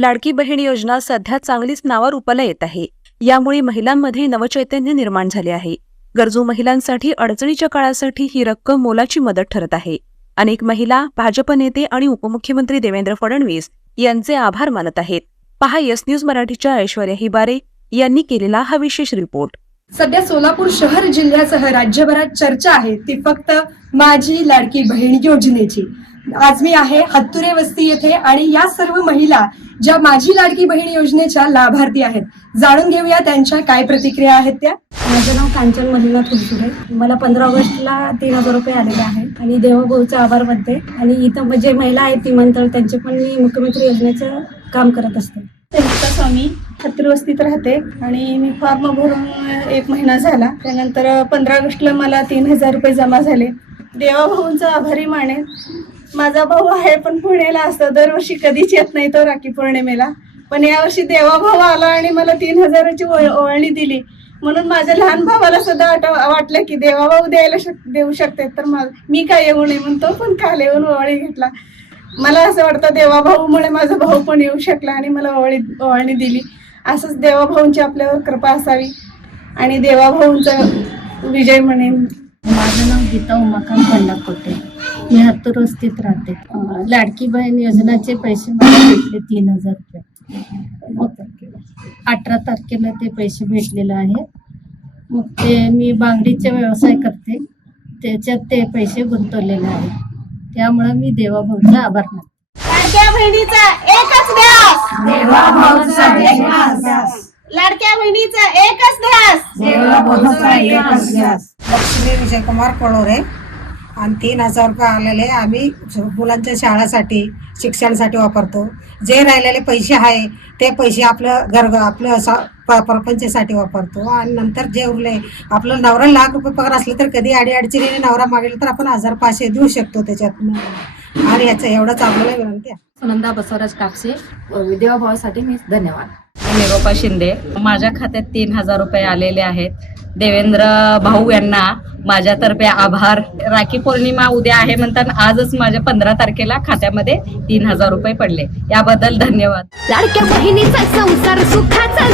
लाडकी बहीण योजना सध्या चांगलीच नावारूपाला येत आहे. यामुळे महिलांमध्ये नवचैतन्य निर्माण झाले आहे. गरजू महिलांसाठी अडचणीच्या काळासाठी ही रक्कम मोलाची मदत ठरत आहे. अनेक महिला भाजप नेते आणि उपमुख्यमंत्री देवेंद्र फडणवीस यांचे आभार मानत आहेत. पहा यस न्यूज मराठीच्या ऐश्वर्या हिबारे यांनी केलेला हा विशेष रिपोर्ट. सध्या सोलापूर शहर जिल्ह्यासह राज्यभरात चर्चा आहे. ती फक्त माझी लाडकी बहीण योजनेची. आज मी आहे हत्तुरे वस्ती येथे आणि या सर्व महिला ज्या माझी लाडकी बहीण योजनेच्या लाभार्थी आहेत जाणून घेऊया त्यांच्या काय प्रतिक्रिया आहेत त्या. माझं नाव कांचन मलिना फुलसुरे मला पंधरा ऑगस्टला तीन हजार रुपये आलेले आहेत. आणि देवाभाऊचे आभार मानते. आणि इथं जे महिला आहेत ती म्हणतात त्यांचे पण मी मुख्यमंत्री योजनेचं काम करत असते. स्वामी. हत्ती वस्तीत राहते. आणि मी फॉर्म भरून एक महिना झाला. त्यानंतर पंधरा ऑगस्टला मला तीन हजार रुपये जमा झाले. देवाभाऊंचा आभारी मानेन. माझा भाऊ आहे पण पुण्याला असतो. दरवर्षी कधीच येत नाही तो राखी पौर्णिमेला. पण यावर्षी देवाभाऊ आला आणि मला तीन हजाराची ओळ- दिली. म्हणून माझ्या लहान भावाला सुद्धा वाटलं की देवाभाऊ द्यायला शक देऊ शकते. तर मा- मी काय येऊ नये म्हणून तो पण काल येऊन ओवाळी घेतला. मला असं वाटतं देवाभाऊमुळे माझा भाऊ पण येऊ शकला आणि मला ओवाळी ओवाळणी दिली. असंच देवाभाऊंची आपल्यावर कृपा असावी. आणि देवाभाऊंचा विजय म्हणेन. माझं नाव गीता उमाकांत बंडाकोटे मी हत्तूर वस्तीत राहते लाडकी बहीण योजनाचे पैसे मला भेटले तीन हजार रुपये. मग अठरा तारखेला ते पैसे भेटलेले आहेत. मग ते मी बांगडीचे व्यवसाय करते. त्याच्यात ते पैसे गुंतवलेले आहेत. त्यामुळं मी देवाभाऊचा आभार मानते. लाडक्या बहिणीचा एकच ध्यास. लाडक्या बहिणीचा एकच ध्यास. लक्ष्मी विजयकुमार कळोरे. आणि तीन हजार रुपये आलेले आम्ही मुलांच्या शाळेसाठी शिक्षणासाठी वापरतो. जे राहिलेले पैसे आहे ते पैसे आपलं घर आपलं प- प्रपंचासाठी वापरतो. आणि नंतर जे उरले आपलं नवरा लाख रुपये पगार असले तर कधी अडी अडचणीने नवरा मागेल तर आपण हजार पाचशे देऊ शकतो त्याच्यात. आणि याचं एवढंच आपल्याला विनंती आहे सुनंदा बसवराज कापसे देवाभावासाठी मी धन्यवाद. निरोपा शिंदे. माझ्या खात्यात तीन हजार रुपये आलेले आहेत. देवेंद्र भाऊ यांना माझ्यातर्फे आभार. राखी पौर्णिमा उद्या आहे म्हणताना आजच माझ्या पंधरा तारखेला खात्यामध्ये तीन हजार रुपये पडले. याबद्दल धन्यवाद. लाडक्या बहिणीचा संसार सुखाचा